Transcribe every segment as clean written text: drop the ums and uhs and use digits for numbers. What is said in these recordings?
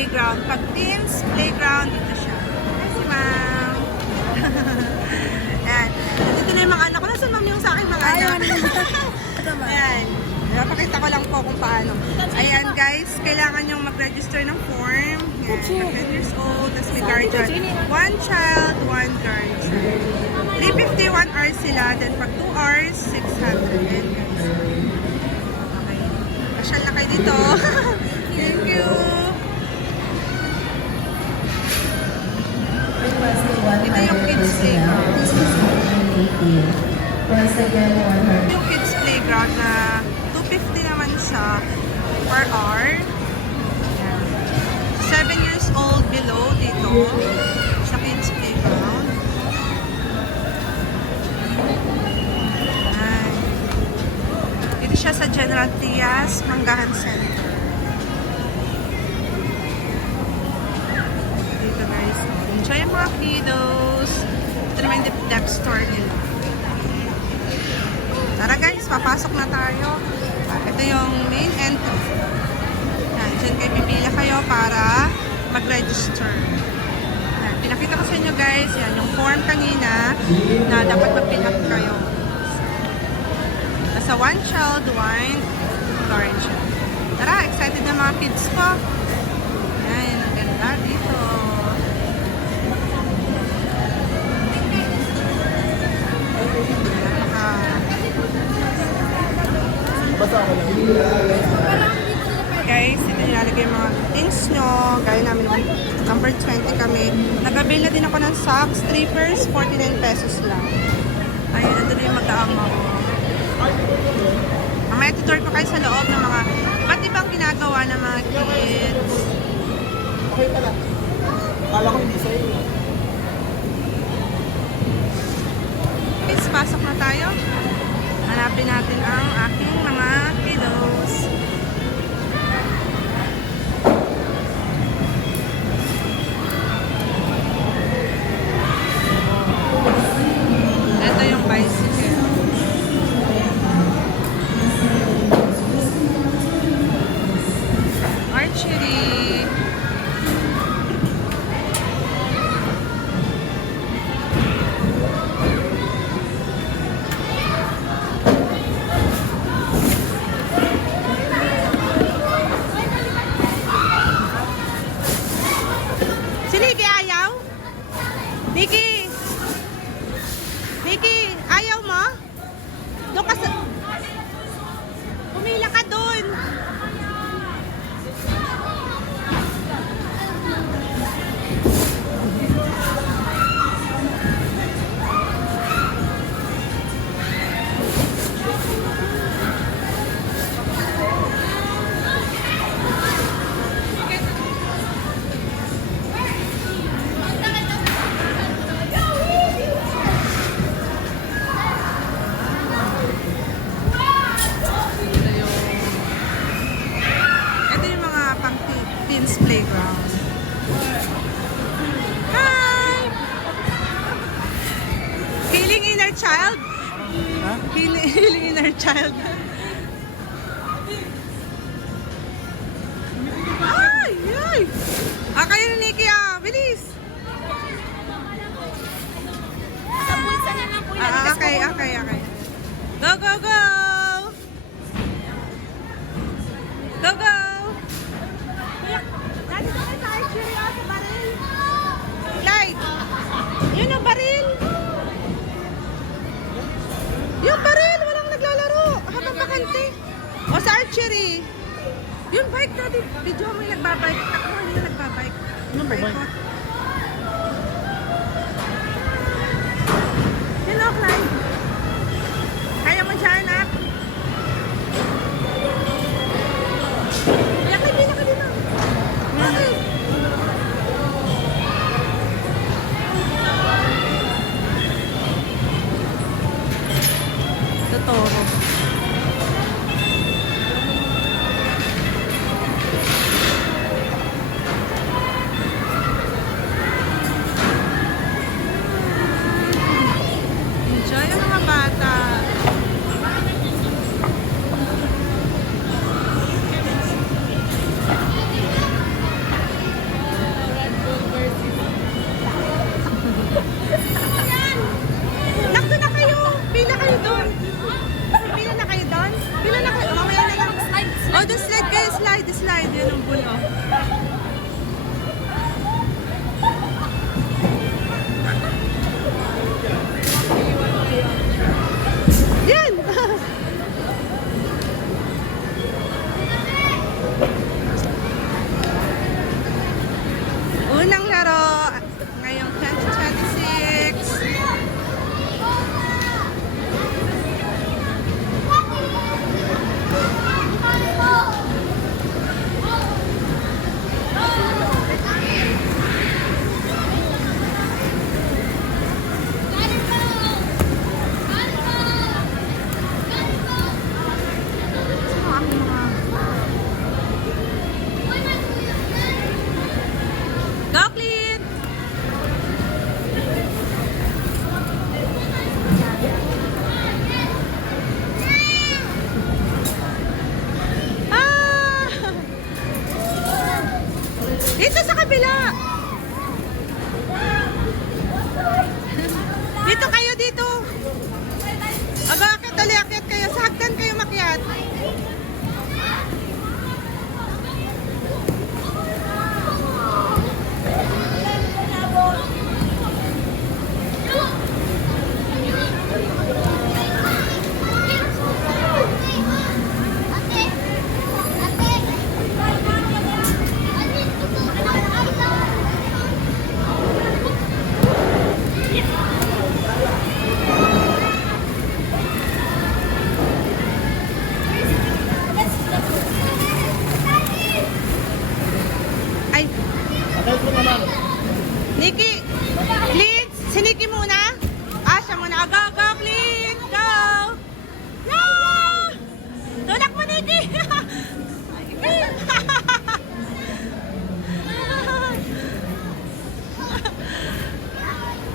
playground. Pag teens playground, dito siya. Si ma'am. Ayan. Dito na yung mga anak ko. Nasaan ma'am yung sa akin mga anak? Ayan. Napakita ko lang po kung paano. Ayan guys, kailangan yung mag-register ng form. Ayan, 10 years old, tapos may guardian. 1 child, 1 guardian. 351 hours sila, then pag 2 hours, 600. Ayan guys. Okay. Pasyal na kayo dito. Thank you. Ito yung kids playground. Yung kids playground na 250 naman siya per hour. 7 years old below dito sa kids playground. Ayan. Dito siya sa General Trias, Manggahan Center. Dito guys. Enjoy ang mga kiddos. Ito naman yung dep store nila. Tara guys, papasok na tayo. Ito yung main entry. Yan, dyan kayo pipila kayo para mag-register. Yan, pinakita ko sa inyo guys, yan, yung form kanina na dapat mag-fill up kayo. Nasa 1 child, 1 guardian. Tara, excited na mga kids ko. Yan, ang ganda dito. Guys, ito nilalagay yung mga things nyo. Gaya namin naman, number 20 kami. Nag-avail na din ako ng socks, 3 pairs, 49 pesos lang. Ayun, ito na yung mag-aama ko. Mamaya tutor ko kayo sa loob ng mga iba't ibang ginagawa ng mga kids. Okay pala. Kala ko hindi sa'yo. Kids, pasok na tayo. Hanapin natin ang aking mga kiddos. Ito yung bicycle. Archery. Si Nikki ayaw? Nikki! Nikki, ayaw mo? Doon ka sa... Pumila ka doon! Ito yung mga pang-teens playground. Hi! Healing inner child? Ha? Healing inner child. Ay! Ay! Ah, kayo na Nikki ah! Bilis! Ah, okay, okay, okay. Go, go, go! Go, go! Nandito kayo sa archery o sa baril? Light! Yun ang baril! Yung baril! Walang naglalaro! Habang bakante! O sa archery! Yung bike natin! Video mo yung nagbabike. Ako hindi na nagbabike. Ano ba bike? Yun o, Clyde! Kaya mo dyan, ah! Pila ka dito! Bakit? Totoro. slide. Yun ang bulo. Yan! Unang laro ngayong 2026. Go, Clint! Ah! Dito sa kabila! Dito kayo, dito! Akit ulit, akit kayo. Sa hagdan kayo makyat. Ay, Akay ko naman. Nikki! Clint! Si Nikki muna? Ah, siya muna. Go, go, Clint! Go! Yeah! Tulak mo, Nikki!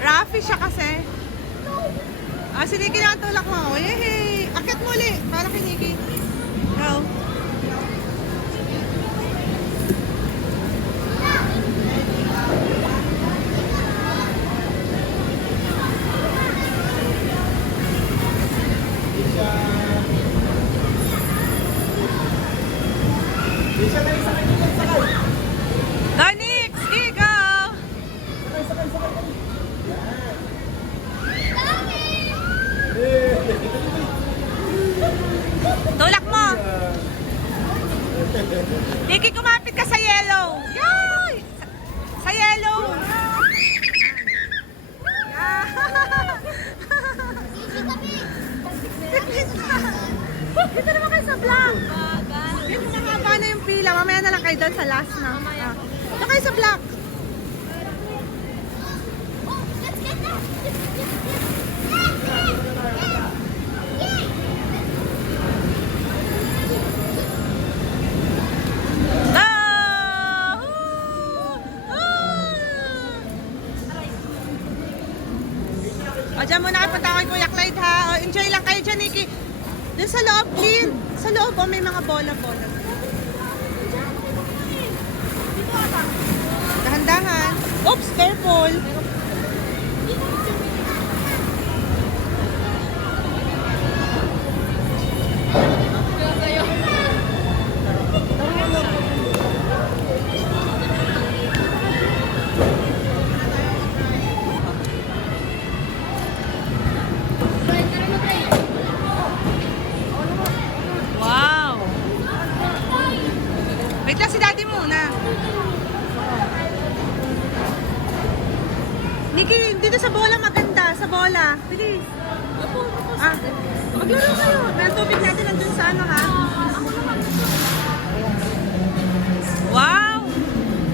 Rafi siya kasi. Ah, si Nikki na ang tulak mo. Yehey! Akit mo ulit. Para kay Nikki. Go. Isa na isa kayo dyan, sakay. Go, Nick! Sige, go! Sakay. Tulak mo! Nikki, kumapit ka sa yellow! Yay! Sa yellow! Yeah. Dito naman kayo sa black! Dito na haba na yung pila. Mamaya na lang kayo doon sa last na. Dito kayo sa black! Go! O, dyan muna kayo punta kay Kuya Clyde, ha? O, enjoy lang kayo dyan, Nikki. Doon sa loob, Clint. Sa loob, may mga bola-bola. Dahan-dahan. Oops, careful. Wow! Wait lang si daddy muna. Nikki, dito sa bola maganda. Sa bola. Bilis. Ah, maglaro kayo. Pero tubig natin nandun sa ano, ha? Wow!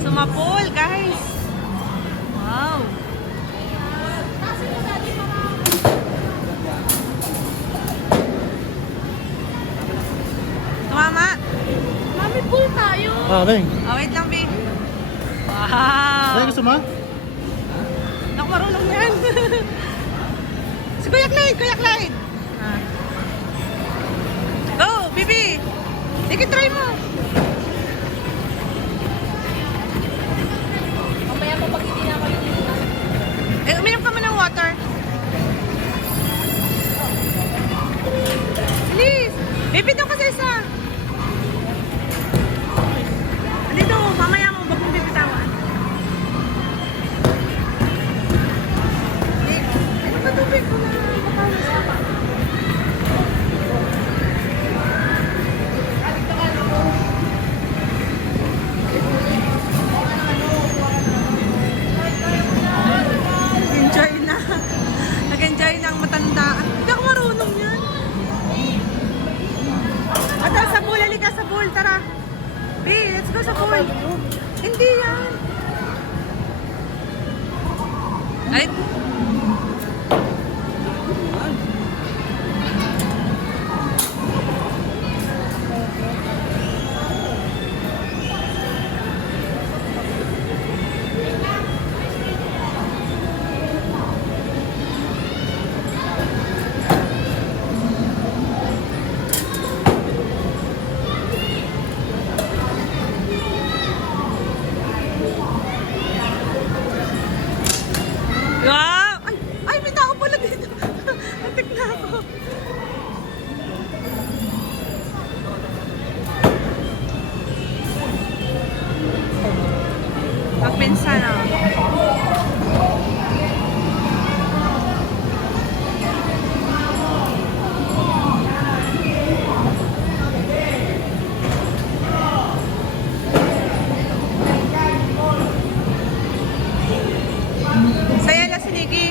Sumapol, guys. Wow! Tumama. Mami, pool tayo. Ah, Beng. Oh, wait lang, babe. Wow! Beng, gusto mo? Naku, marunong yan. Si Kuya Clyde, Kuya Clyde. Ah. Go, Bibi. Sige, try mo. Mamaya po pag hindi na ako yung Uminom ka mo ng water. Bilis. Bibi, doon ka sa isa. pool, tara. B, let's go sa pool. Hindi yan. Ay. Wow! Ay, may tao pala dito. Natik na ako. Magpinsan ako. Saya lang si Nikki.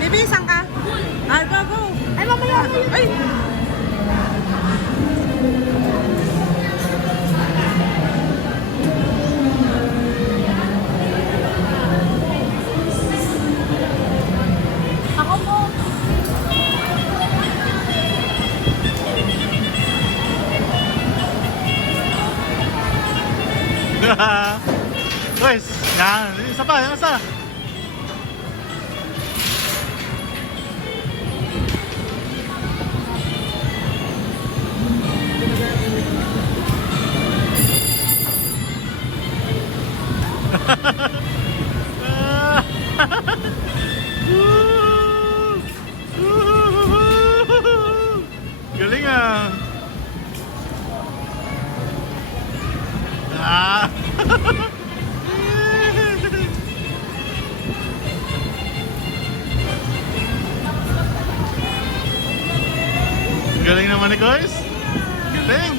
Baby, saan ka? Ah, go, go. Ay, mamaya. Ay! Ako po. Guys, yan. Isa pa, yung isa. Galing ah. Ah. Galing naman ni guys. Galing.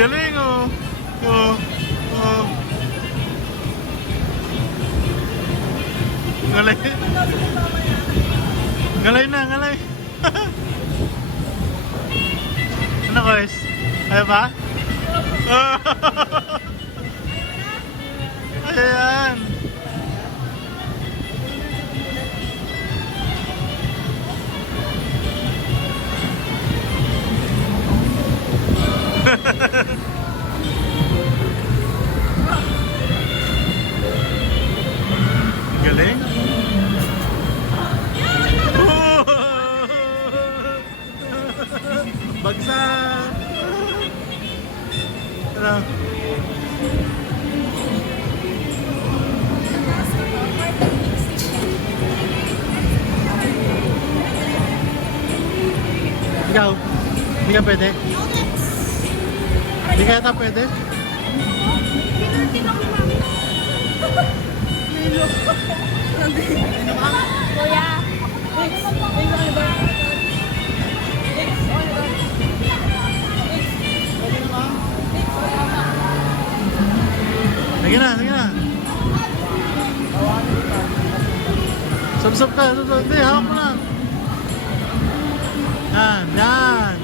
Galing oh. Oh. Oh. Galing. Galing na, galing. Ano guys? Ayaw ba? Ayan. Galing. Bagsak. Ano? Ikaw? Hindi ka pwede? Hindi ka yata pwede? Kuya. Sige na, sige na. Sub-sub ka, sub-sub. Hindi, hawak mo lang. Yan, yan.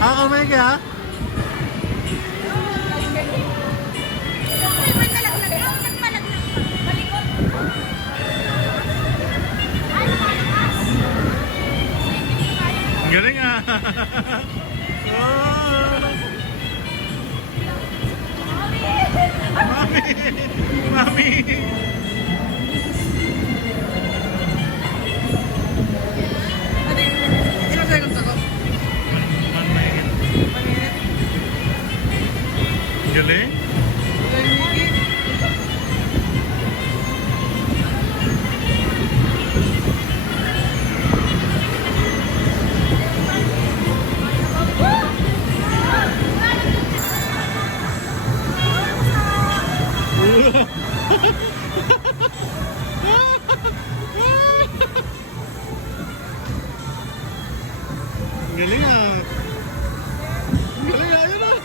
Hawak ka may ha? Ang galing ah. Oh. Mami! Mami! Ilang seconds ako? 1 minute. 1 minute. Galing? Galing, Nikki. Ang galing ah. Ang galing ah. Ayun ah.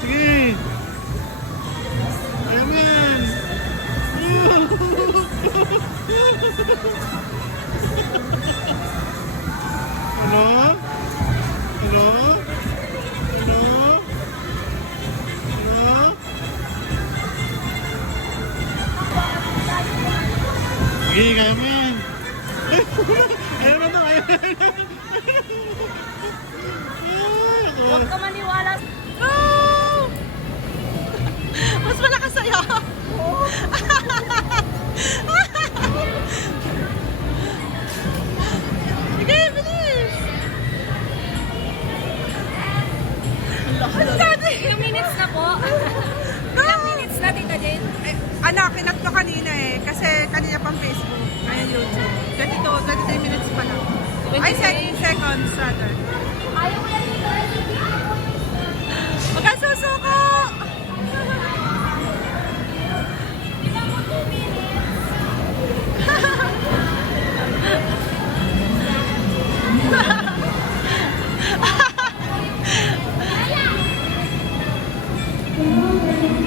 Sige. Ayaw mo yan. Ano? Ano? Ano? Ano? Sige, kaya mo yan. Ayaw na to, ayaw na. Ay, ako. Huwag ka maniwala. Oh! Mas malakas sa'yo. Sige, bilis. Ang dami. 2 minutes na po. Go! Ilang minutes na, Tita Jane? Ano, kinat ko kanina eh. Kasi kanina pang Facebook. Ngayon YouTube. 23 minutes pa lang. Ay, 23. seconds rather. Ayaw ko yan dito. Magkasusuko! Ikaw mo 2 minutes.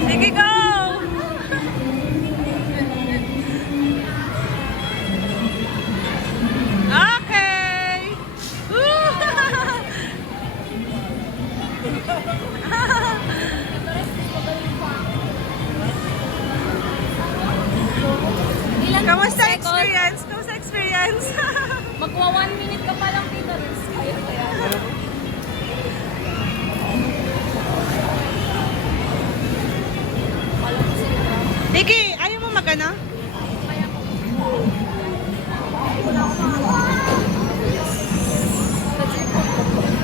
Sige, go! Okay! Ilang Kamusta seconds? experience? Kamusta experience? Magwa 1 minute ka pa lang, Tita Riz. Ayaw kaya. Alam ko sila. Nikki, ayaw mo magana?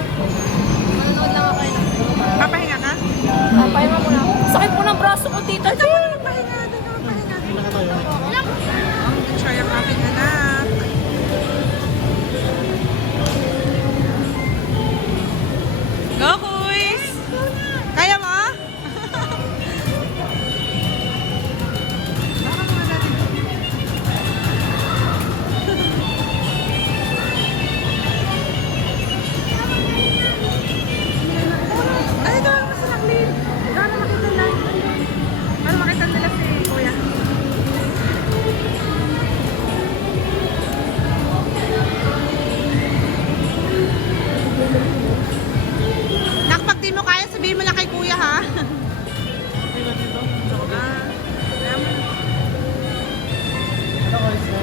Manonood lang ako yun. Papahinga ka? Papahinga mo na. Sakit po ng braso ko, Tita Jane. Papahinga, doon ka papahinga. Wala ka tayo. Enjoy ang aking anak. Go, Kuys! Kaya mo? Baka mga natin. Ay, doon sa naklin. Doon na makita nila. Para makita nila si Kuya. Nak, pag di mo kaya, sabihin mo lang kay Kuya, ha? Ah, alam mo. Ano ko isa?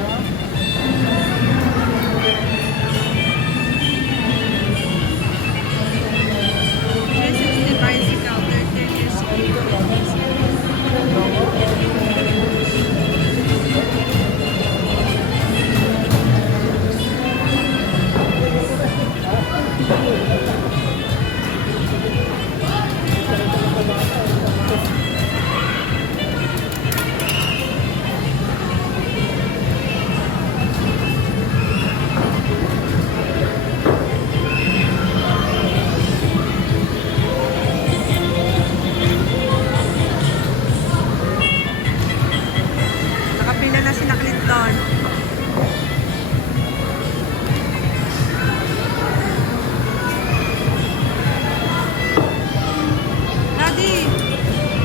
This is the bicycle. They're 10 years old. Nakapila na si Clinton. Daddy!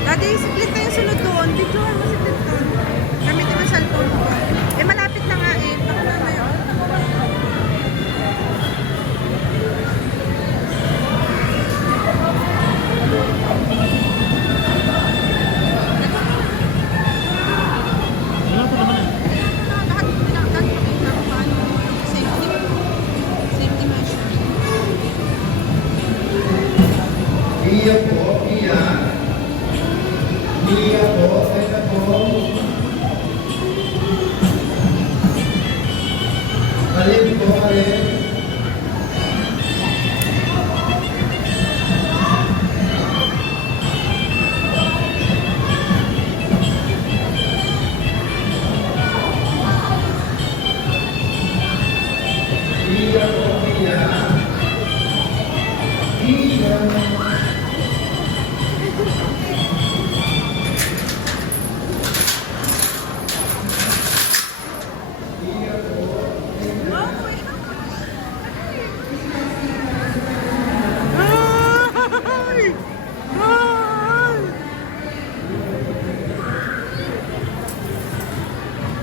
Daddy, si Clinton yung sunod doon. Videohan mo si Clinton. Gamitin mo yung cellphone mo. Eh, malapit na nga eh. Baka mamaya. Wala pa naman eh. Lahat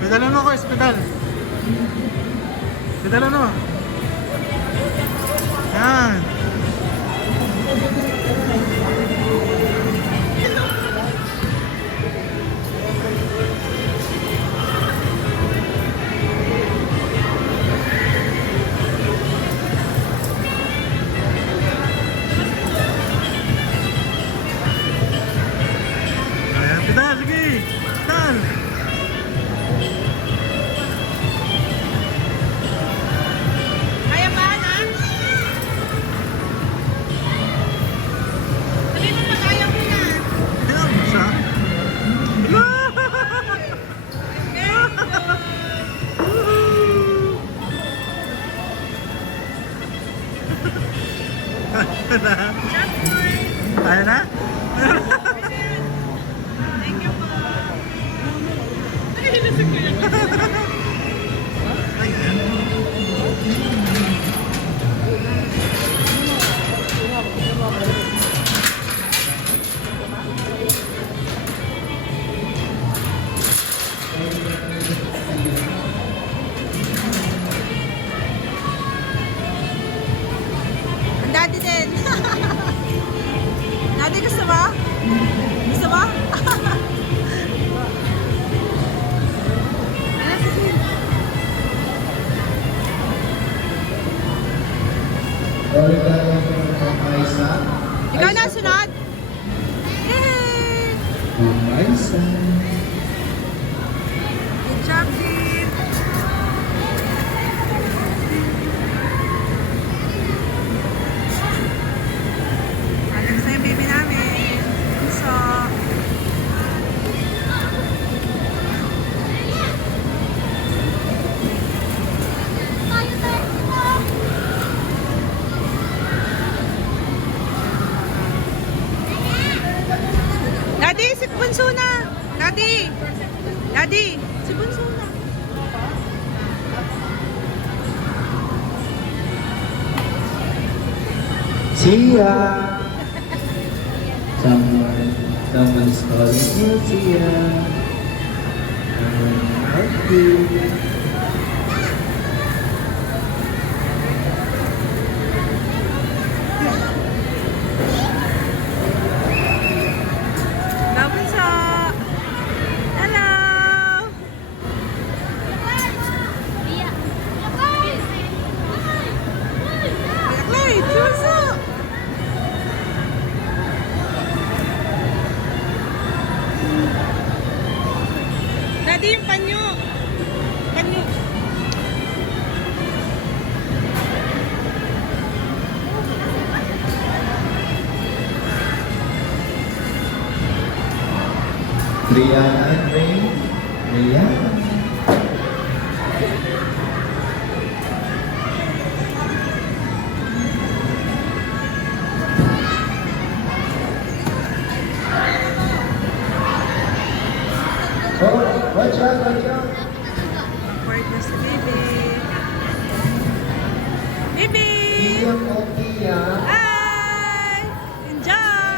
Pedalan mo ko, pedal. Pedalan mo. Yan. Ayan, pedal, sige. Pedal. Kaya pa, anak? Sabi mo na kaya mo na. Ayan, siya. Ayan na? Thank you po. Ang daddy din. Daddy, gusto mo? Gusto mo? Ayan, sige. Ikaw na, sunod. Yay! Good job, Dean. Alam sa yung baby namin. So, Daddy, si Bunso na. Daddy. Daddy, si Bunso na. Tia! Someone's calling you, Tia. Help you. Go, Bunso. Hello. Clay, si Bunso. Daddy, yung panyo. Panyo. Brianna and Ray. Brianna. Oh, watch out, watch out. Word na si baby. Baby! Tia po, Tia. Hi! Enjoy!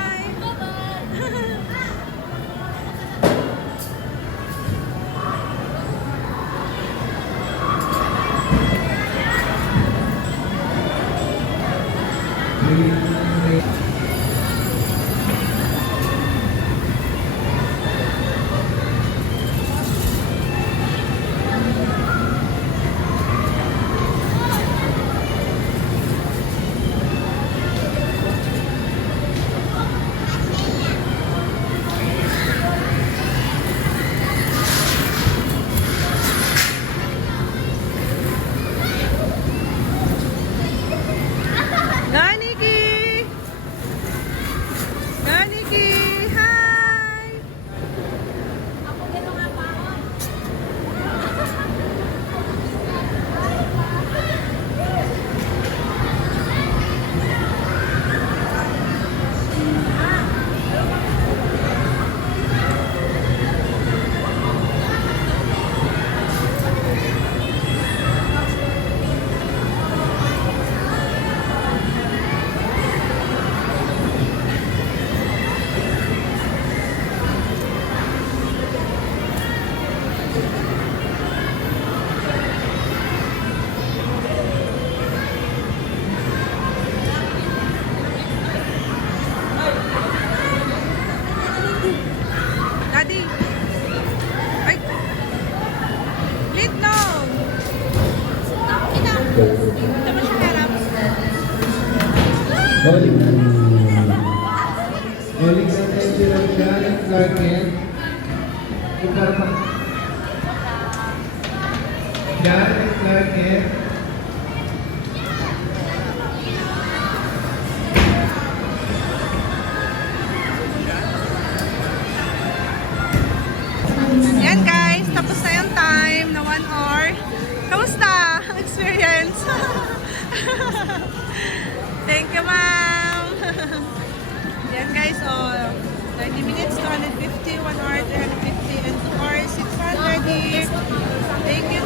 Wait, no! Ito mo siya harap. Calling attention of Janet Clarkin. Janet Clarkin. Yan guys, tapos na yung time na 1 hour. Kamusta ang experience? Thank you, ma'am. Yan guys, 30 minutes, 250, 1 hour, 350, and 2 hours, 600. Thank you